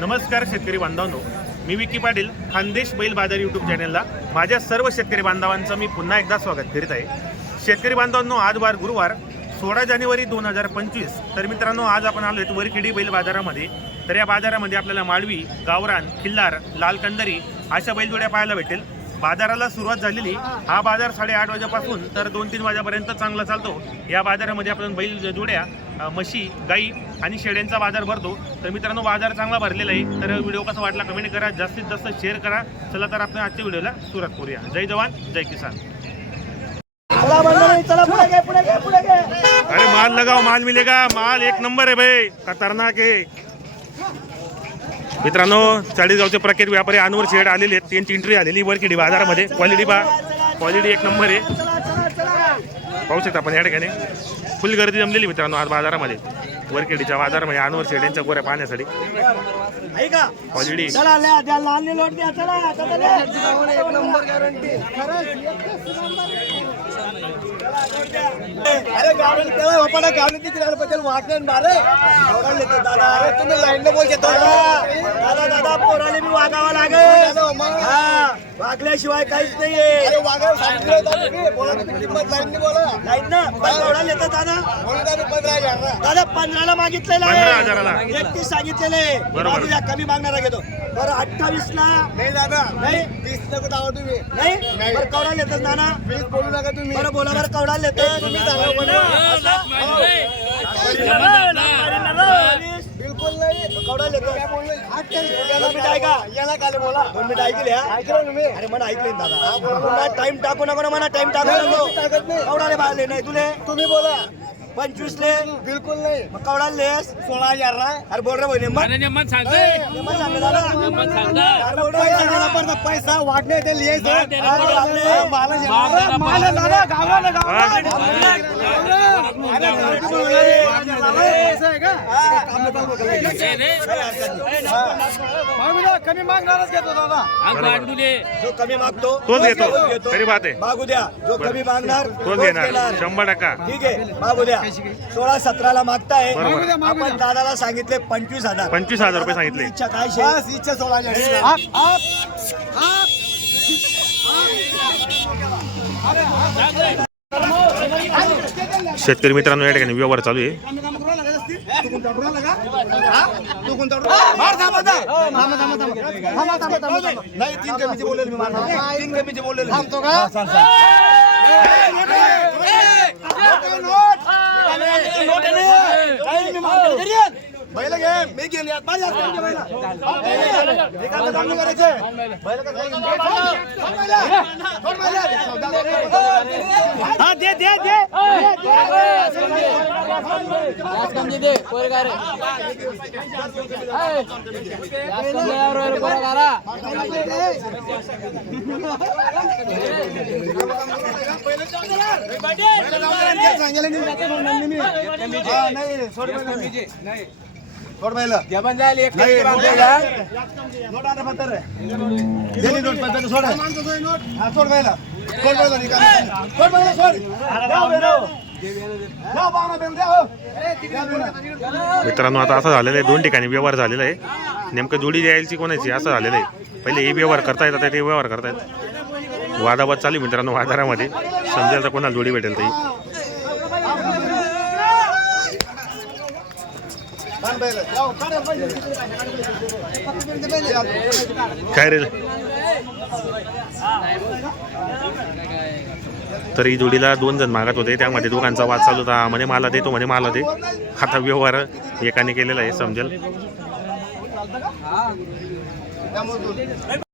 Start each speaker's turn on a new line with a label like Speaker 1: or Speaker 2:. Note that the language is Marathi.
Speaker 1: नमस्कार शेतकरी बांधवांनो. मी विकी पाटील खानदेश बैल बाजार यूट्यूब चॅनलला माझ्या सर्व शेतकरी बांधवांचं मी पुन्हा एकदा स्वागत करीत आहे. शेतकरी बांधवांनो आज वार गुरुवार सोळा जानेवारी दोन हजार पंचवीस. तर मित्रांनो आज आपण आलो आहेत वरखेडी बैल बाजारामध्ये. तर या बाजारामध्ये आपल्याला माळवी गावरान खिल्लार लाल कंदरी अशा बैलजोड्या पाहायला भेटेल. बाजाराला सुरुवात झालेली. हा बाजार साडेआठ वाजेपासून तर दोन तीन वाजेपर्यंत चांगला चालतो. या बाजारामध्ये आपण बैल जोड्या म्हशी गाई आणि शेळ्यांचा बाजार भरतो. तर मित्रांनो बाजार चांगला भरलेला आहे. तर व्हिडिओ कसा वाटला कमेंट करा. जास्तीत जास्त शेअर करा. चला तर आपण आजच्या व्हिडिओला सुरुवात करूया. जय जवान जय किसान. अरे माल लगाओ माल मिलेगा. माल एक नंबर आहे भाई. खतरनाक आहे. मित्रांनो चाळीसगावचे प्रख्यात व्यापारी अनवर शेड आलेले आहेत. त्यांची एंट्री आलेली वरखेडी बाजारामध्ये. क्वालिटी बा क्वालिटी एक नंबर आहे. पाहू शकता आपण या ठिकाणी. फुल गर्दी जमलेली मित्रांनो आज बाजारामध्ये. वरखेडीच्या बाजारामध्ये अनवर शेड यांच्या गोऱ्या पाहण्यासाठी.
Speaker 2: ऐका. अरे गावडन केला बापाला गावडन किती बद्दल वाटलं बारे गावडन लेतो दादा. अरे तुम्ही लाईन न बोल घेतो दादा दादा पोराले मी वागावा लागेल. हा वागल्याशिवाय काहीच नाहीये. अरे वागाव सांगितलं तुम्ही बोला तुम्ही किंमत लाईन ने बोला. लाईन ना पण गावडा लेतो दादा. दादा पंधराला मागितलेला आहे.
Speaker 1: 15,000 ला.
Speaker 2: एकतीस सांगितलेले कमी मागणारा घेतो. बरं अठ्ठावीस ला नाही दादा. नाही. तीस नको दावा तुम्ही. नाही? बरं कवडा येतात नाना वीस बोलू नका तुम्ही. बरं बोला. बरं कवडा येतात तुम्ही बिलकुल नाही कवडा ऐका याला बोला. दोन मिनिट ऐकले अरे मला ऐकले ना दादा. टाइम टाकू नको ना मला टाइम टाकू नको. कवडा रे बाळले नाही तुले? तुम्ही बोला. पंचवीस ले? बिलकुल नाही. मग कवडा लेस? सोळा हजार ना अरे बोल रे बहिणी मग.
Speaker 3: नियमन सांगते
Speaker 2: सांगले दादा. पैसा वाटणे ते लिहायचं माल गावाला, गावाला. काम मागणारच घेतो दादा. जो मागतो
Speaker 1: तोच घेतो. खरी बात आहे.
Speaker 2: मागू द्या. जो कमी मागणार
Speaker 1: तोच घेणार. शंभर टक्का.
Speaker 2: ठीक आहे मागू द्या. सोळा सतराला मागताय. आपण दादाला सांगितले पंचवीस हजार.
Speaker 1: पंचवीस हजार रुपये सांगितले.
Speaker 2: इच्छा काय शेष इच्छा सोळा
Speaker 1: शेतकरी मित्रांनो या ठिकाणी व्यवहार चालू आहे.
Speaker 2: नाही बैल घे मी घेऊन यात माझ्या हातात बैलं. हे काय काम नाही करायचे. बैलं. सोड. सोड. हा, दे दे दे सांगितलं नाही, जाते सोडणार नाही मी. हा, नाही, सोड बैलं. सोड बैलं. नाही, नोट द्या. नोट आता पत्तर आहे. दिली नोट पत्तर, सोड. हा, सोड बैलं. सोड बैलं, निकाल. सोड बैलं, सोड. द्या बैलं. द्या बाणा बैल, द्या, हो. द्या बैलं.
Speaker 1: मित्रांनो आता असं झालेलं आहे दोन ठिकाणी व्यवहार झालेला आहे नेमकं जोडी द्यायची कोणाची असं झालेलं आहे पहिले हे व्यवहार करता येतात ते व्यवहार करतायत वादावाद चालू आहे मित्रांनो बाजारामध्ये समजेल तर कोणाला जोडी भेटेल ती
Speaker 2: बाण बैलं. द्या, काढा बैलं.
Speaker 1: काय रे? तर ही जोडीला दोन जण मागत होते. त्यामध्ये दोघांचा वाद चालू होता. म्हणे मला दे तो म्हणे मला दे. आता व्यवहार एकाने केलेला आहे समजेल.